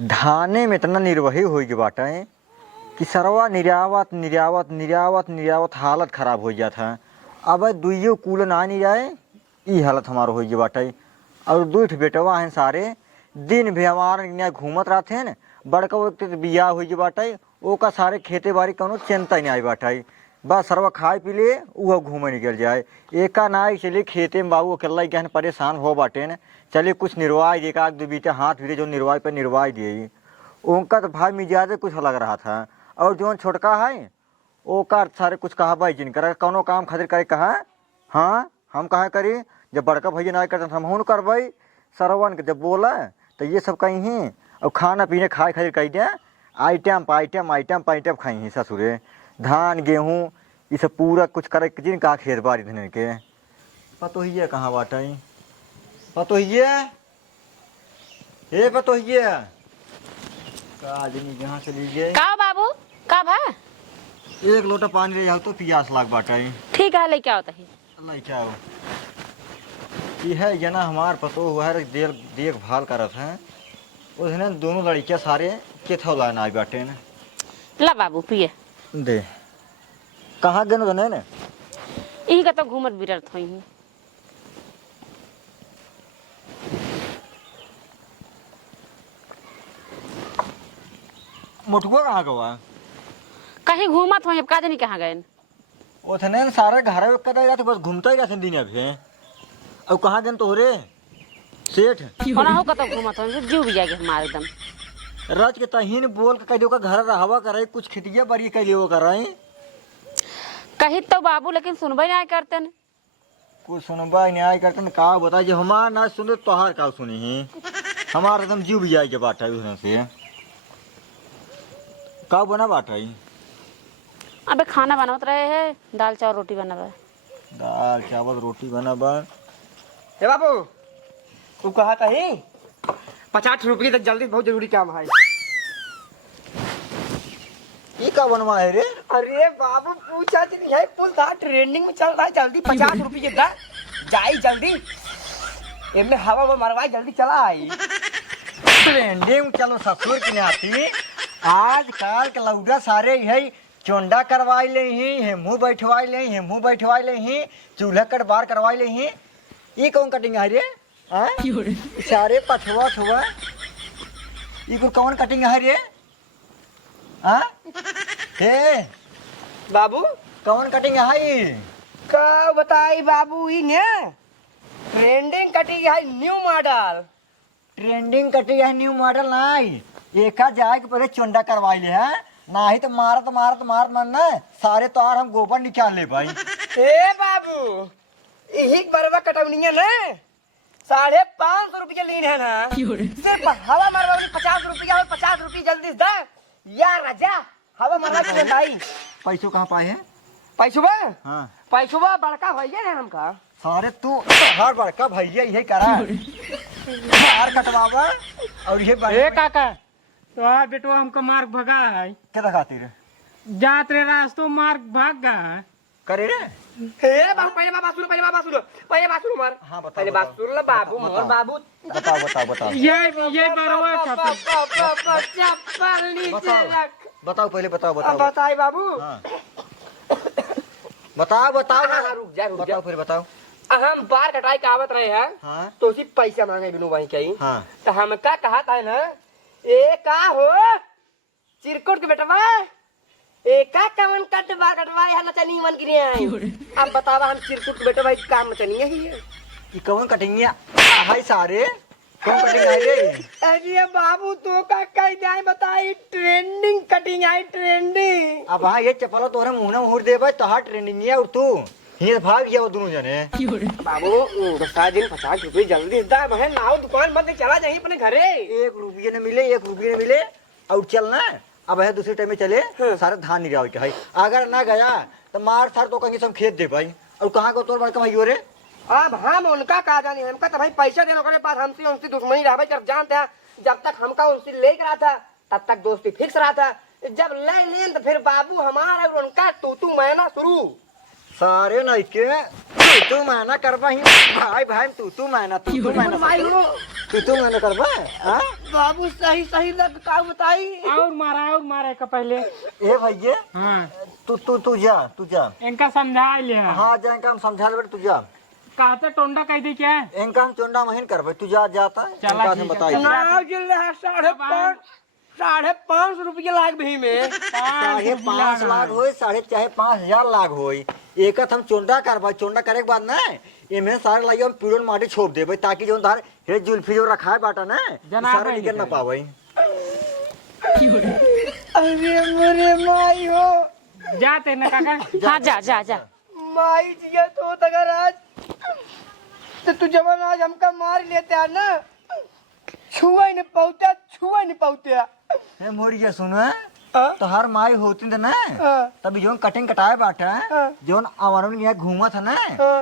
धाने में इतना निर्वही हो गए बाटे कि सरवा निर्यावत निर्यावत निर्यावत निर्यावत हालत खराब हो गया था। अब दुइयो कूल ना नहीं जाए ई हालत हमारा हो गई बाटे। और दूठ बेटवा हैं सारे दिन भी हमारे यहाँ घूमत रहते हैं। बड़का वक्त बियाह हो गई बाटे ओका सारे खेते बाड़ी कौनो चिंता नहीं आई बाटे। बस सरवा खाए पी ले वह घूमे निकल जाए। एका ना चलिए खेते में बाबू अकेला गहन परेशान हो बाटे न चलिए कुछ निर्वाह एक आग दो बीते हाथ भी जो निर्वाह पर निर्वाह दिए उनका तो भाई मिजाज कुछ लग रहा था। और जो छोटका है ओका सारे कुछ कहा भाई जिन कर कौनो काम खातिर करे कहा हाँ हम कहाँ करी जब बड़का भैया ना करते हम हूँ करवाई सरवन के जब बोला तो ये सब कहीं ही और खाना पीने खाए खातिर कही दे आइटम पाइटम आइटम पाइटम खाई ही ससुरे धान गेहूँ ये सब पूरा कुछ करे जिन कहा खेत बाड़ी धने के पतो ही है कहाँ बाटाई पतो ही है पतो ही है यहाँ से लीजिए का बाबू का भा एक लोटा पानी ले जाओ तो प्यास लाग बाटाई। ठीक है लेके आओ तही नहीं क्या हो ये है ये ना हमार पतो हुआ है देखभाल करत है उसने दोनों लड़कियां सारे केथौला ना बाटे न ला बाबू पिए दे कहाँ गए तो नहीं यही का तो घूमत बिरत होई हूँ। मोटुआ कहाँ गवा कहीं घूमत हो का जानी कहाँ गए उतने सारे घर कदा तो बस घूमता ही रहते दिन अभी और कहाँ गए तो रे सेठ होना हो का तो घूमत हो जीव भी जाएगा हमारे एकदम रच के तहीन बोल के कह का घर रहवा करे कुछ खिटिया बड़ी कह लियो करे कही तो बाबू लेकिन सुनबे नहीं करते न कुछ सुनबा न्याय करते न का बता जो हमार ना सुने तोहार का सुनी ही हमारा एकदम जीव भी जाए के बाटा उसने से का बना बाटा अबे खाना बनावत रहे है दाल चावल रोटी बना रहा है दाल चावल रोटी बना बा हे बाबू तू कहा था ही 50 रुपये तक जल्दी बहुत जरूरी काम है। ये का बनवा है रे अरे बाबू पूछा नहीं है पुल था ट्रेंडिंग में चल रहा है जल्दी 50 रुपये दा जाई जल्दी इनमें हवा मरवाई जल्दी चला आई ट्रेंडिंग चलो ससुर की आती आज काल के लौड़ा सारे है चोंडा करवाई ले ही मुँह बैठवाई ले ही मुँह बैठवाई ले ही चूल्हा कटबार करवाई ले ही ये कौन कटिंग है रे सारे पछुआ छुआ ये कौन कटिंग है रे हाँ हे बाबू कौन कटिंग है का बताई बाबू ही ने ट्रेंडिंग कटिंग है न्यू मॉडल ट्रेंडिंग कटिंग है न्यू मॉडल नहीं एका जाए के पहले चोंडा करवाई ले है ना ही तो मारत मारत मारत मारना सारे तो हम गोबर निकाल ले भाई ए बाबू यही बरवा कटवनिया ना 550 रुपये लीन है ना सिर्फ हवा मरवा 50 रुपया और 50 रुपये जल्दी दे यार राजा हवा मरवा के भाई पैसों कहाँ पाए हैं पैसुबा हाँ पैसुबा बड़का भैया है हमका सारे तू हर बड़का भैया यही करा बाहर कटवावा और ये ए काका तो आ बेटवा हमको मार्ग भगा है क्या खातिर जात रे रास्तों मार्ग भाग गया है करे रे हे बाबू पहले बात सुनो मार हाँ, बताओ, पहले बात सुन लो बाबू मोर बाबू बताओ बताओ बताओ ये बरवा खाता चप्पल नीचे रख बताओ पहले बताओ अब बताओ बताई बाबू हाँ। बताओ बताओ हाँ, रुक जा बताओ फिर बताओ हम बार कटाई का आवत रहे हैं हाँ तो सिर्फ पैसा मांगे बिनु भाई कहीं हाँ तो हम का कहा था ना ए का हो चिरकुट के बेटवा ए का कवन कटवाए है नचनी मन गिरे आई अब बतावा हम चिरकुट के बेटवा इस काम नचनी है ये कौन कटिंग है सारे कौन कटिंग है रे अरे बाबू तो का कह जाए बताई ट्रेंडिंग कटिंग आई ट्रेंडिंग अब हाँ ये चप्पल तोहरे मुंह ना मुहर दे भाई तोहार ट्रेंडिंग है और तू ये भाग गया वो दोनों जने बाबू 50 रुपये जल्दी दा बहन आओ दुकान बंद चला जाइए अपने घरे 1 रुपये न मिले 1 रुपये न मिले और चलना अब है दूसरे टाइम में चले सारे धान नहीं जाओ भाई अगर ना गया तो मार थार तो कहीं सब खेत दे भाई और कहाँ को तोड़ बड़का भाई हो रे अब हम उनका कहा जानी हमका तो भाई पैसा देने के पास हमसे उनसे दुश्मनी रहा जब जानते हैं जब तक हमका उनसे ले रहा था तब तक दोस्ती फिक्स रहा था जब ले लें तो फिर बाबू हमारा और उनका तू मैना शुरू सारे नहीं के तू माना करबा ही भाई भाई तू माना तू माना भाई हो तू माना करबा हां बाबू सही सही लग का बताई और मारा का पहले। ए भैया हाँ तू जा इनका समझा लिया। हां जा इनका हम समझा ले तू जा कहते टोंडा कह दी क्या इनका हम चोंडा महीन करबे तू जा जाता चला इनका ठीक हम है, बताई चला। ना जिले 550 रुपये लाग भी में 5.5 लाख होई 5.5 लाख होई एक हम चोंडा करबा चोंडा करे के बाद ना एमे सारे लाइयो हम पीड़न माटी छोप देबे ताकि जोन धार हे जुल्फी जो रखा है बाटा ना जनाब सारा निकल ना पावे अरे मेरे माई हो जाते ना काका। हाँ जा जा जा। माई जिया तो अगर आज तो जवान आज हमका मार लेते हैं ना छुआ ही नहीं पाते हे मोरिया सुन तो हर माई होती न ना तभी जोन कटिंग कटाए बाटा जोन आवारन यहाँ घूमा था ना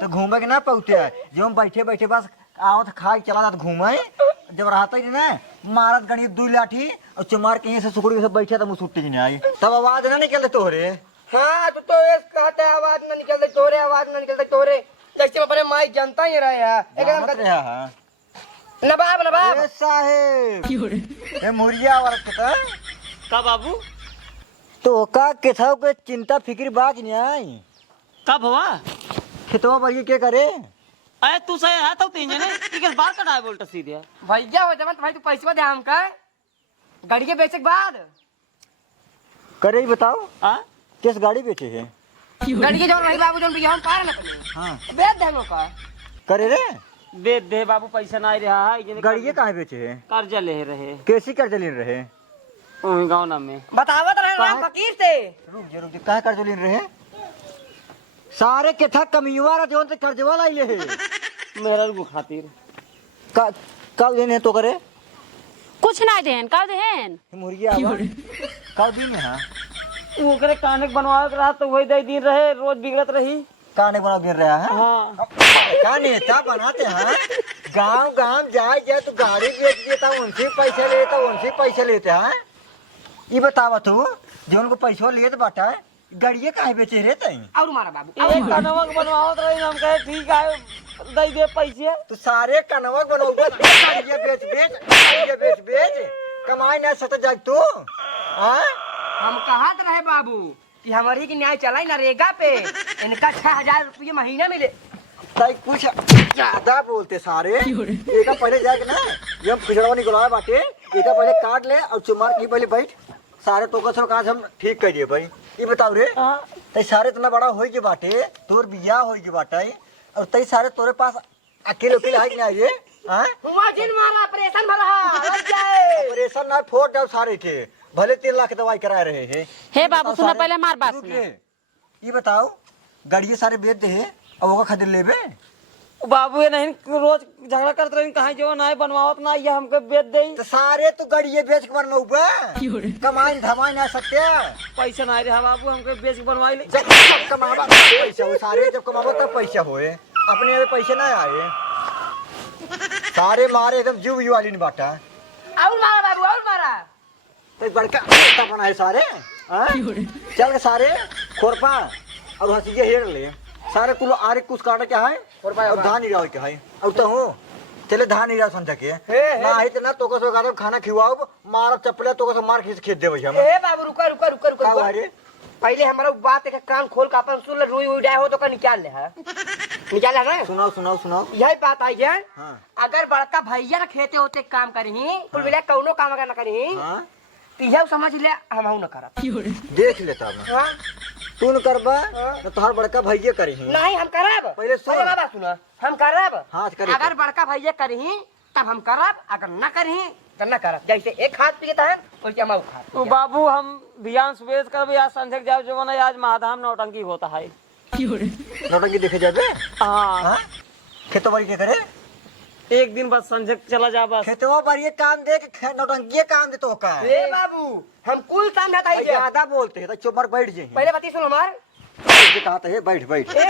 तो घूमे के ना पहुंचे जोन बैठे बस आवत खाए चला जात घूमे जब रहता ही ना मारत गणित 2 लाठी और चमार के से सुकुड़ी से बैठे तो मुँह सुट्टी नहीं आई तब आवाज ना निकलते तोहरे। हाँ तू तो ये कहते आवाज ना निकलते तोरे आवाज ना निकलते तोरे जैसे अपने माई जनता ही रहे है एकदम नवाब ए साहेब ए मोरिया औरत के का बाबू तो का केथाव के चिंता फिक्र बाज नहीं आई कब हुआ खेतवा पर के करे अरे तू सही है तो तीन जने किस बार कटाए बोलता सीधे भैया हो जब भाई तू पैसा दे हमका गाड़ी के बेचे के बाद करे ही बताओ हां किस गाड़ी बेचे है गाड़ी के जौन भाई बाबू जौन भी हम पार ना पड़े हाँ बेच दे का करे रे दे दे बाबू पैसा ना रहा है गाड़िए कहाँ बेचे है कर्जा ले रहे कैसी कर्ज लीन रहे ओही गांव ना में बतावत रहे कहाँ? हम फकीर से रुक जा कहाँ कर्ज लीन रहे सारे के था कमियुआ रा जोन से कर्जवा लाई ले मेरा को खातिर कब दिन है तो करे कुछ ना देन का देन मुर्गी आवा कब दिन है हाँ ओकरे काने बनवावे के रहा तो वही दे दिन रहे रोज बिगड़त रही काने बना गिर रहा है हां का नेता बनाते हैं गांव जाए तो गाड़ी बेच देता उनसे पैसे लेते हैं ये बतावा तू जो उनको पैसा लिए तो बाटा गाड़िए कहाँ बेचे रहते हैं और मारा बाबू एक कानवा के बनवावत रही हम कहे ठीक है दे दे पैसे तो सारे कनवा बनोगा गाड़िए बेच कमाई ना सत जाग तू हाँ हम कहत रहे बाबू कि हमारी की न्याय चलाई नरेगा पे इनका 6000 रुपये महीना मिले ताई कुछ ज्यादा बोलते सारे एक पहले जाके ना ये हम खिचड़वा निकलवा बाटे एक पहले काट ले और चुमार की पहले बैठ सारे तो कसो काज हम ठीक कर दिए भाई ये बताओ रे तई सारे इतना बड़ा होई के बाटे तोर बियाह होई के बाटे और तई सारे तोरे पास अकेले है कि नहीं रे हां हुआ जिन मारा ऑपरेशन भरा लग जाए ऑपरेशन ना फोड़ दो सारे के भले 3 लाख दवाई करा रहे हैं हे बाबू सुनो पहले मार बात रुक सुनो। रे। ये बताओ गाड़िए सारे बेच दे और वो खातिर लेबे बाबू ये नहीं रोज झगड़ा करते रही कहाँ जो ना बनवावत ना ये हमके बेच दे तो सारे तू गाड़िए बेच के बनवाऊबा कमाई धमाई ना सकते पैसा ना रहा बाबू हमके बेच के बनवाई ले जब कमावा पैसा हो सारे जब कमावा तब पैसा होए अपने में पैसे ना आए सारे मारे एकदम जीव वाली ने बाटा और मारा बाबू और मारा तो बड़का नेता बना है सारे हाँ? चल के सारे खोरपा और हंसिए हेर ले सारे कुल आरे कुछ काटे क्या है और धान ही रहो क्या है और तो हूँ चले धान ही रहो समझ के ना है तो ना तो कसो का खाना खिवाओ मार चपले तो कसो मार खींच खेत दे भैया ए बाबू रुका पहले हमारा बात एक कान खोल का अपन सुन रोई उई डाय हो तो का निकाल ले है निकाल है ना सुनाओ यही बात आई है हाँ। अगर बड़का भैया ना खेते होते काम करही कुल मिला कौनो काम अगर ना करही हाँ तो यह समझ ले हम ना करब देख लेता मैं हाँ तू न करबा न तोहर बड़का भैया करी नहीं हम करब पहले सुन। पहले बाबा सुना हम करब हाँ, करे अगर तो। बड़का भैया करही तब हम करब अगर ना करही तो ना करब जैसे एक हाथ पीता है वैसे हम खात तो बाबू हम ध्यान सुबह कर आज संध्या जाओ जो ना आज महाधाम नौटंकी होता है नौटंकी देखे जाबे हाँ हाँ खेतो बाड़ी के करे एक दिन बाद संध्या चला जा बस खेतवा पर ये काम दे के नौटंकी काम दे तो का ए बाबू हम कुल समझाता है ज्यादा बोलते हैं तो चुप मार बैठ जाए पहले बती सुन हमार कहते हैं बैठ ए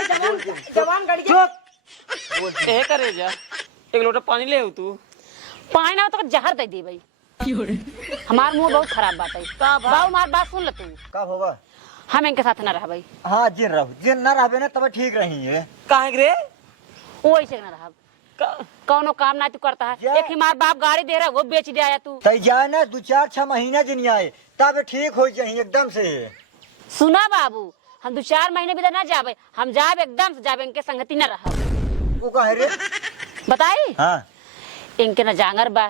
जवान गाड़ी के ए करे जा एक लोटा पानी ले तू पानी ना तो जहर दे दी भाई हमार मुंह बहुत खराब बात है बाबू मार बात सुन ले तू कब होगा हम इनके साथ न रह भाई। हाँ जिन रहो, जिन ना रहबे ना तब ठीक रही है। काहे रे वो ऐसे न रह कौनो काम ना तू करता है। जा। एक ही मार बाप गाड़ी दे रहा वो बेच दे आया तू। तई जाए ना 2-4-6 महीना जिन आए तब ठीक हो जाए एकदम से। सुना बाबू, हम 2-4 महीने भी ना जाबे, हम जाब एकदम से जाबे, इनके संगति न रह। वो कहे रे बताई हाँ इनके न जांगर बा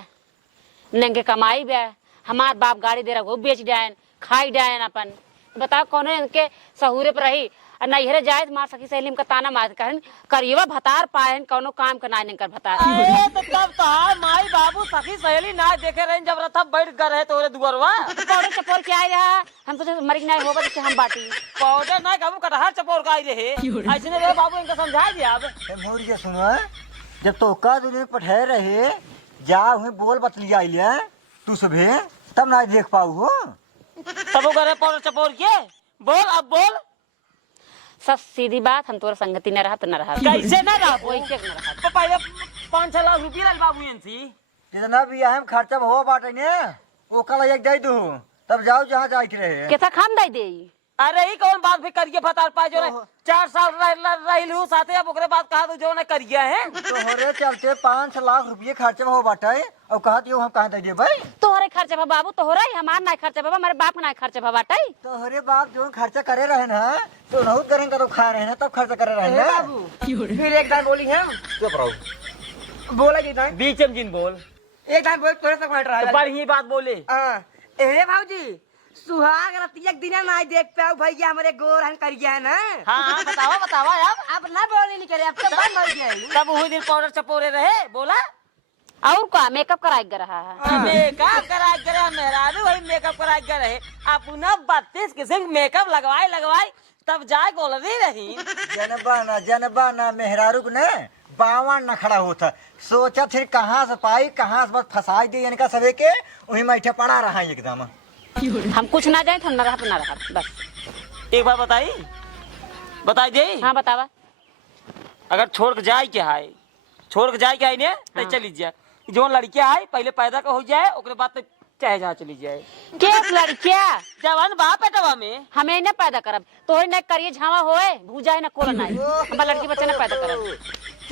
न इनके कमाई बा। हमार बाप गाड़ी दे रहा वो बेच डायन खाई डायन अपन। बताओ कौन इनके सहूरे पर रही और नैहरे जाए मार सकी सहेली का ताना मार कहन करिएवा भतार पाए कौनो काम का ना कर भतार। अरे तो तब तहार माई बाबू सखी सहेली ना देखे रहे जब रथा बैठ कर रहे तोरे दुआरवा। पौड़े चपोर के आए रहा हम तो मरी नहीं होगा जैसे हम बाटी। पौधे ना कबू कटहर चपोर का आई रहे ऐसे रे बाबू इनका समझा दिया अब। मोर के सुनो, जब तो का दुनिया पठे रहे जा हुए बोल बतलिया आइले तू सभे तब ना देख पाऊ हो। तब वो करे पौधे चपोर के बोल अब बोल। सब सीधी बात, हम तोरा संगति न रहा तो न रहा। कैसे ना रहा वैसे न रहा। तो पहले 5-6 लाख रुपया लाल बाबू इनसी जितना भी आए खर्चा हो बाटे ने वो कल एक दे दू तब जाओ जहाँ जाए के रहे। कैसा खाम दे दे। अरे ही कौन बात भी करिए भतार पाए जो 4 साल रही साथे अब ओकरे बाद कहा तो जो ना करिए है तो होरे चलते 5 लाख रुपये खर्चा हो बाटे और कहत यो हम कहाँ दे दे भाई। तोहरे खर्चा भा बाबू तोहरा ही, हमार ना खर्चा बाबा, हमारे बाप ना खर्चा भा बाटाई। तो होरे बाप जो खर्चा करे रहे ना तो बहुत करेंगे तो खा रहे हैं तब खर्चा करे रहे हैं। बाबू फिर एक दान बोली है चुप रहो। बोला कि दान बीच में जिन बोल एक दान बोल तोरे तक बैठ रहा तो है। बढ़िया बात बोले। हां ए भाऊजी सुहाग रतिया एक दिन ना देख पाओ भैया हमारे गोर हन कर गया है ना। हाँ बतावा अब ना बोलने नहीं करे, अब तो बंद हो गया है। तब वही दिन पाउडर चपोरे रहे बोला और का मेकअप कराए रहा है। मेकअप कराए करे मेहरारू वही मेकअप कराए करे अपना 32 किस्म मेकअप लगवाई तब जाए गोलरी रही। जनबा ना मेहरारू को ने बावन न खड़ा होता सोचा फिर कहाँ से पाई कहाँ से बस फंसाई दी इनका सभी के वही बैठे पड़ा रहा एकदम। हम कुछ ना जाए तो न रहा तो न रहा बस। एक बार बताई दे। हाँ बतावा। अगर छोड़ के जाए क्या है ने तो चली जाए जो लड़कियां है पहले पैदा का हो जाए ओकरे बाद तो चाहे जहाँ चली जाए। के लड़किया जवान बाप पेटवा में हमें न पैदा करब तो न करिए झावा होए भूजा न कोला नहीं हमारा लड़की बच्चा न पैदा करब।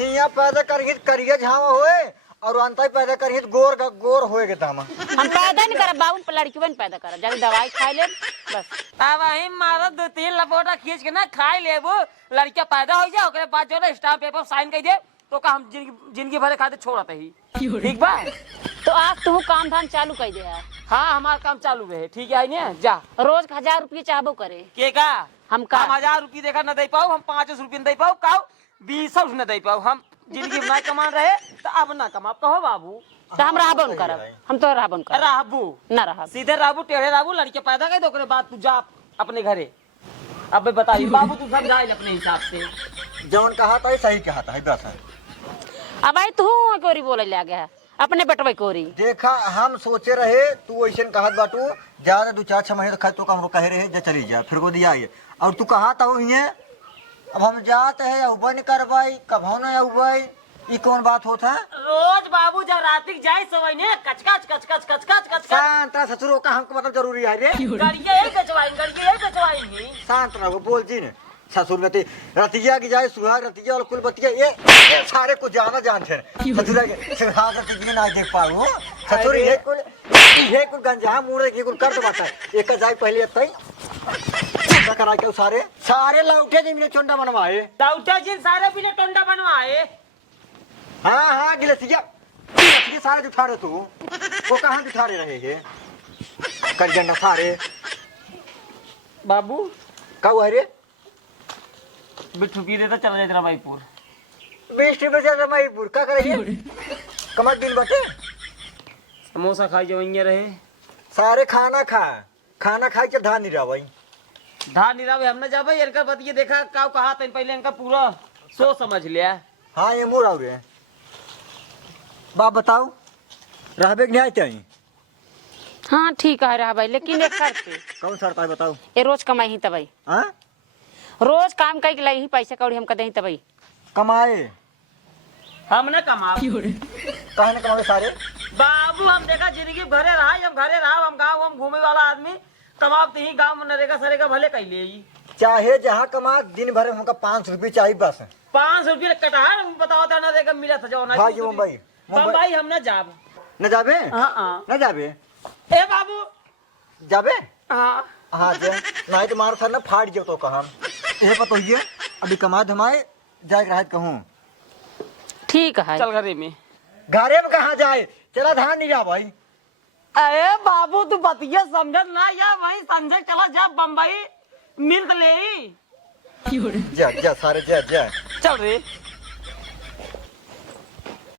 यहाँ पैदा करिए झावा होए और अंत पैदा करिए गोर होएगे दाम। हम पैदा नहीं करब बाबू, लड़की बन पैदा करब जाके दवाई खाई ले बस। अब वही मारा 2-3 लपोटा खींच के ना खाई लेबो लड़कियां पैदा हो जाए ओकरे बाद जो ना स्टाम्प पेपर साइन कर दे तो का हम जिंदगी भर खाते छोड़त ही ठीक बा। तो आज तू काम धाम चालू कर दे है। हाँ हमारा काम चालू है ठीक है ने जा रोज 1000 रुपये चाहबो करे के का हम का 1000 रुपये देखा न दे पाऊ, हम 500 रुपये न दे पाऊ, का 20 न दे पाऊ। हम जिंदगी में ना कमा रहे तो अब ना कमा कहो बाबू। तो हम राबन करब, हम तो राबन करब राबू न रहा सीधे राबू टेढ़े राबू लड़के पैदा कर दो ओकरे बाद तू जा अपने घरे। अब बताइए बाबू तू समझाए अपने हिसाब से जौन कहा था सही कहा था बस है। अब आई तू कोरी बोले ले गया अपने बेटवे कोरी। देखा हम सोचे रहे तू ऐसे कहत बाटू ज्यादा 2-4-6 महीने खर्च तो हम कहे रहे चली जा फिर को दिया ये और तू कहा था ये अब हम जाते है उबन करवाई कभो न उबई ये कौन बात होता है। रोज बाबू जब रात जाए सवई ने कचकच शांत रह ससुरो का हमको मतलब जरूरी है रे। गड़िया यही बेचवाएंगे शांत रहो बोल जी ने ससुर में रतिया की जाए सुहाग रतिया और कुल बतिया ये सारे को जाना जानते हैं ससुर के सुहाग रतिया ना देख पाऊ ससुर ये कुल गंजा मुड़े के कुल कर दो बात एक का जाए पहले तई करा के सारे लौटे जी मैंने चोंडा बनवाए दाउटा जी सारे बिना टोंडा बनवाए। हाँ गिलसिया सारे जुठा रहे तू वो कहाँ जुठा रहे हैं कर गंडा सारे बाबू का हुआ रे बिट्ठू पी देता चला जाए रमाईपुर 20 रुपये से रमाईपुर क्या करेंगे कमर दिन बटे समोसा खाई जो रहे सारे खाना खाए चल धान नहीं रहा भाई धान निरावे हमने जा भाई इनका बतिए देखा का कहा था पहले इनका पूरा सोच समझ लिया। हाँ ये मोड़ आओगे बाप बताओ रहबे नहीं चाहिए। हाँ ठीक है रहा भाई लेकिन एक शर्त पे। कौन शर्त है बताओ। ये रोज कमाई ही तबई हाँ रोज काम कर लाई ही पैसा कौड़ी हम कदे ही तबई कमाए हम न कमा कहे न कमावे सारे बाबू हम देखा जिंदगी भरे रहा हम घरे रहा हम गाँव हम घूमे वाला आदमी कमाब ही गाँव में नरेगा सरेगा भले कह ले। चाहे जहाँ कमा दिन भर में हमका 500 रुपये चाहिए बस। 500 रुपये कटहर बताओ था नरेगा मिला था जो भाई मुंबई बम्बई हम न जाब। न जाबे हाँ न जाबे ए बाबू जाबे हाँ हाँ जे नहीं तो मार सर ना फाड़ जो तो कहा ये पतोइए अभी कमा धमाए जाए रहा कहूँ। ठीक है। चल घरे में। घरे में कहाँ जाए चला धान नहीं जा भाई। अरे बाबू तू बतिया समझ ना या वही संजय चला जा बम्बई मिल ले। जा जा सारे जा जा चल रे।